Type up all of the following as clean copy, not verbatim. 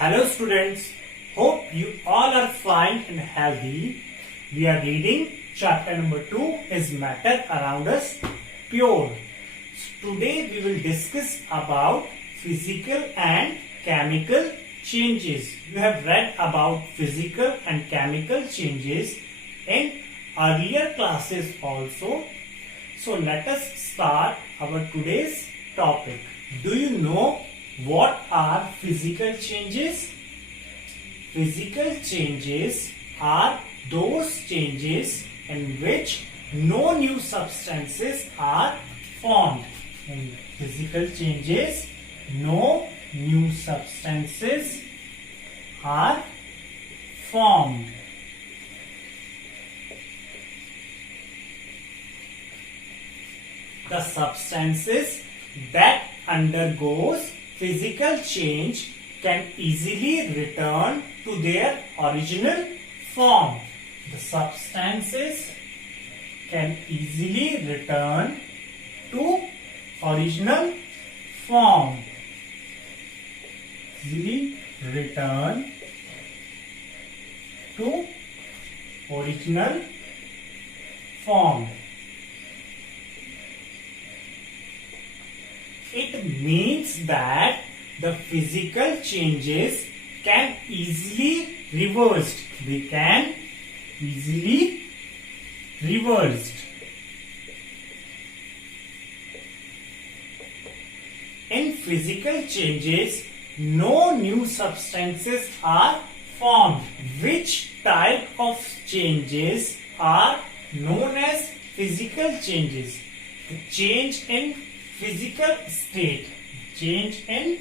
Hello students, hope you all are fine and healthy. We are reading chapter number 2 is matter around us pure. Today we will discuss about physical and chemical changes. You have read about physical and chemical changes in earlier classes also. So let us start our today's topic. Do you know what are physical changes? Physical changes are those changes in which no new substances are formed. In physical changes, no new substances are formed. The substances that undergoes physical change can easily return to their original form. The substances can easily return to original form. Easily return to original form. It means that the physical changes can easily reversed. They can easily reversed. In physical changes, no new substances are formed. Which type of changes are known as physical changes? The change in physical state. Change in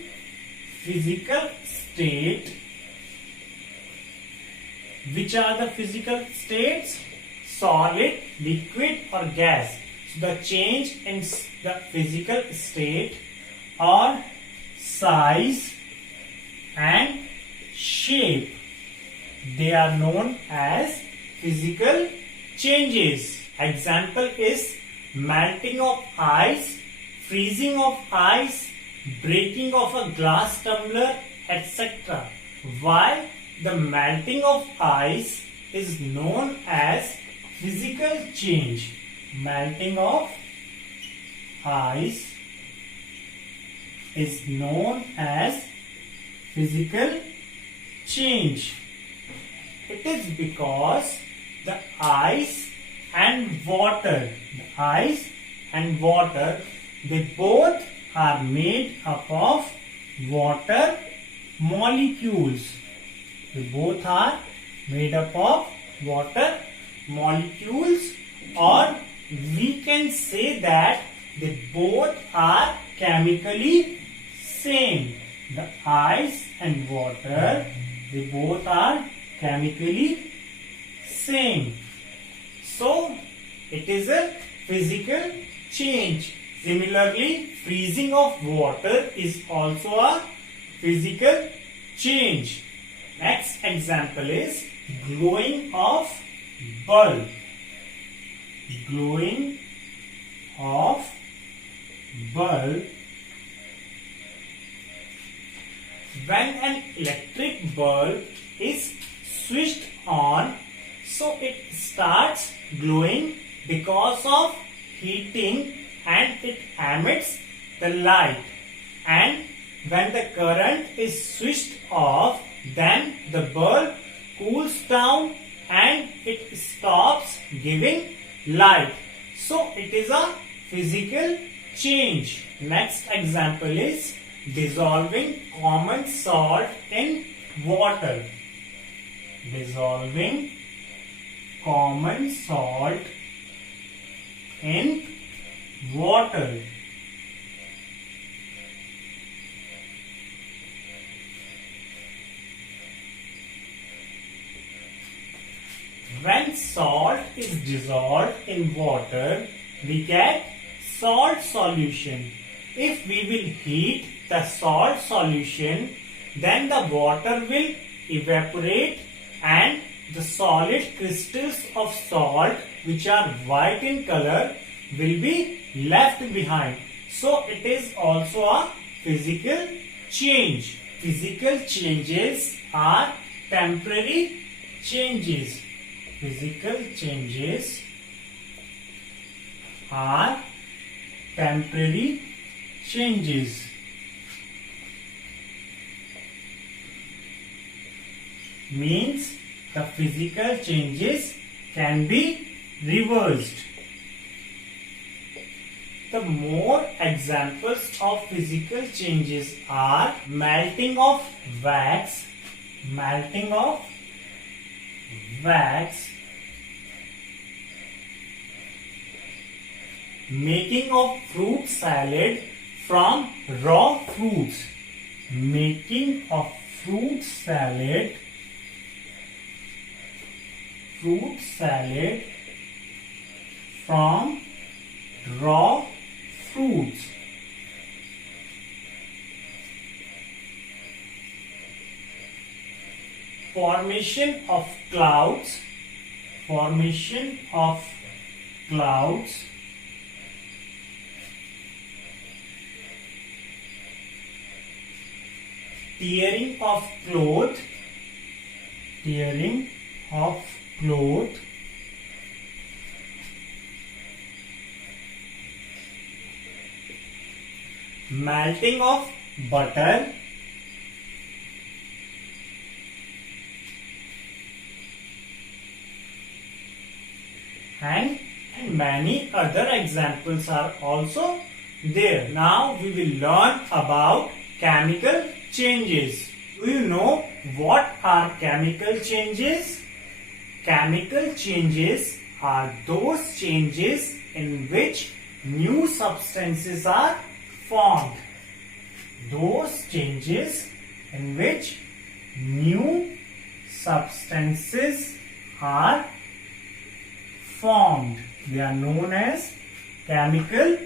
physical state. Which are the physical states? Solid, liquid or gas. So the change in the physical state or size and shape, they are known as physical changes. Example is melting of ice, freezing of ice, breaking of a glass tumbler, etc. Why the melting of ice is known as physical change? Melting of ice is known as physical change. It is because the ice and water, they both are made up of water molecules. They both are made up of water molecules, or we can say that they both are chemically same. The ice and water, they both are chemically same. So, it is a physical change. Similarly, freezing of water is also a physical change. Next example is glowing of bulb. Glowing of bulb. When an electric bulb is switched on, so it starts glowing because of heating and it emits the light. And when the current is switched off, then the bulb cools down and it stops giving light. So it is a physical change. Next example is dissolving common salt in water. Dissolving common salt in water. When salt is dissolved in water, we get salt solution. If we will heat the salt solution, then the water will evaporate and the solid crystals of salt, which are white in color, will be left behind. So it is also a physical change. physical changes are temporary changes. Physical changes are temporary changes. Means the physical changes can be reversed. The more examples of physical changes are melting of wax, making of fruit salad from raw fruits, making of fruit salad from raw fruits. Formation of clouds, tearing of cloth, melting of butter, and many other examples are also there. Now we will learn about chemical changes. Do you know what are chemical changes? Chemical changes are those changes in which new substances are formed. Those changes in which new substances are formed. They are known as chemical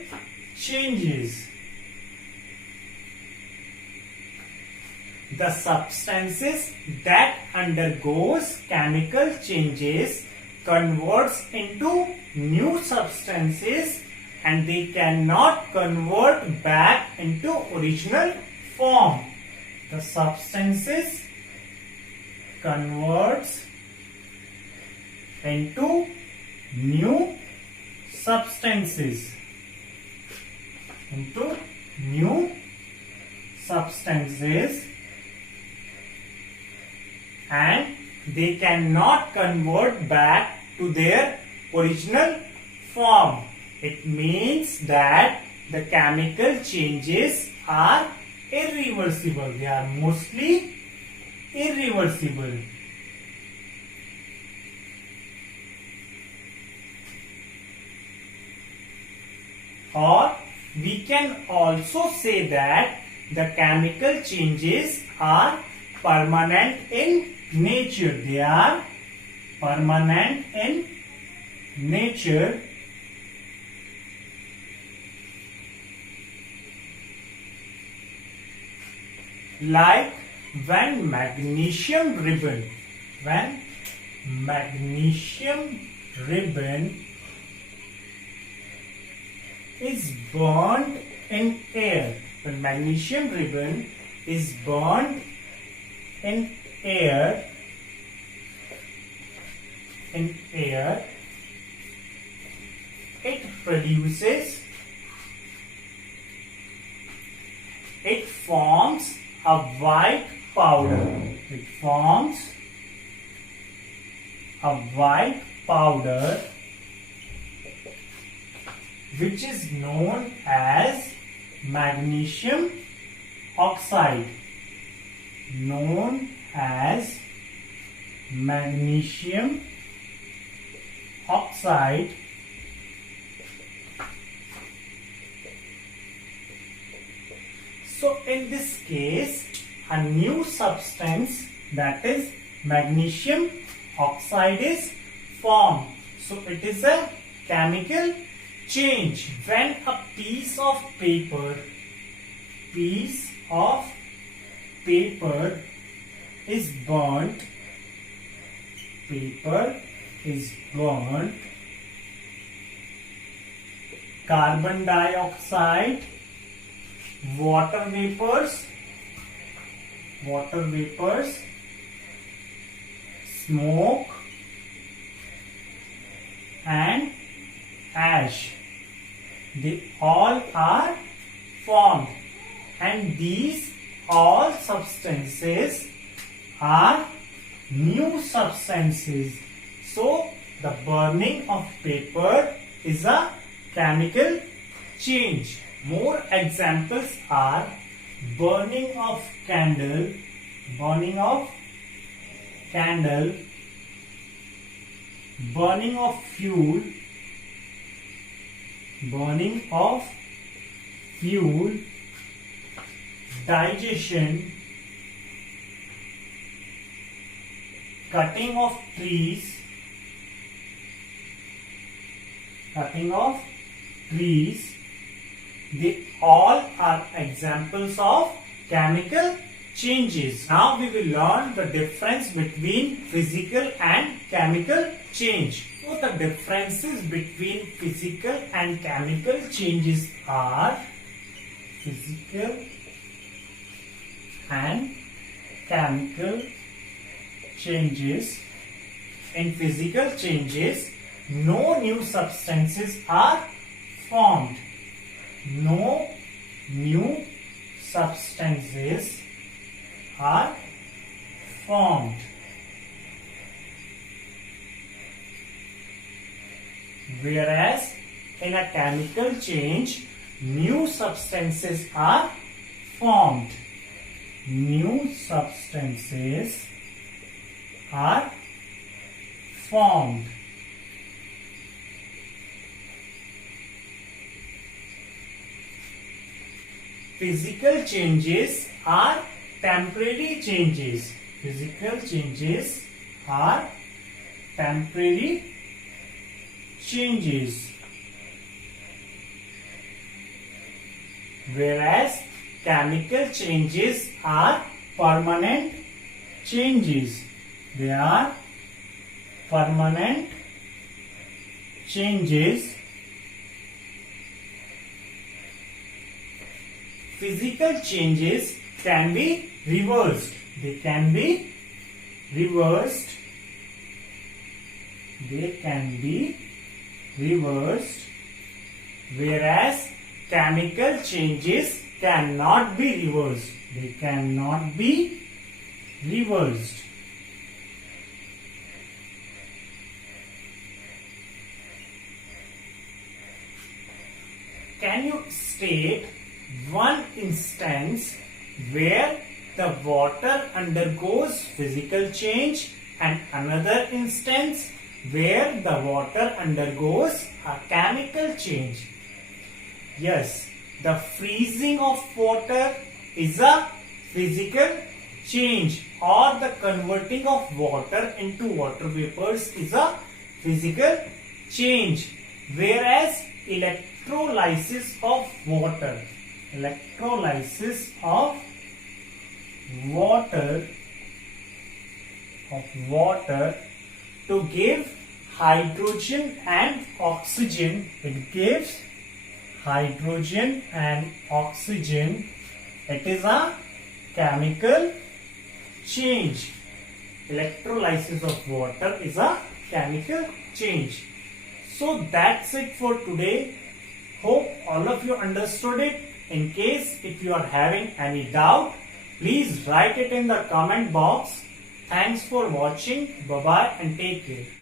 changes. The substances that undergoes chemical changes converts into new substances and they cannot convert back into original form. The substances converts into new substances, and they cannot convert back to their original form. It means that the chemical changes are irreversible. They are mostly irreversible. Or we can also say that the chemical changes are permanent in nature. They are permanent in nature. Like when magnesium ribbon is burned in air. When magnesium ribbon is burned in air, it forms a white powder. It forms a white powder which is known as magnesium oxide. So in this case, a new substance, that is magnesium oxide, is formed. So it is a chemical change. When a piece of paper is burnt, carbon dioxide, water vapors water vapors, smoke, and ash. They all are formed, and these all substances are new substances. So the burning of paper is a chemical change. More examples are burning of candle, burning of fuel, digestion, cutting of trees, they all are examples of chemical changes. Now we will learn the difference between physical and chemical change. So the differences between physical and chemical changes are physical and chemical changes. In physical changes, no new substances are formed. No new substances are formed. Whereas in a chemical change, new substances are formed. New substances are formed. Physical changes are temporary changes. Physical changes are temporary changes. Whereas chemical changes are permanent changes. They are permanent changes. Physical changes can be reversed. They can be reversed. Whereas chemical changes cannot be reversed. They cannot be reversed. Can you state one instance where the water undergoes physical change and another instance where the water undergoes a chemical change? Yes, the freezing of water is a physical change, or the converting of water into water vapors is a physical change, whereas electrolysis of water to give hydrogen and oxygen, it gives hydrogen and oxygen. It is a chemical change. Electrolysis of water is a chemical change. So that's it for today. Hope all of you understood it. In case if you are having any doubt, please write it in the comment box. Thanks for watching. Bye bye and take care.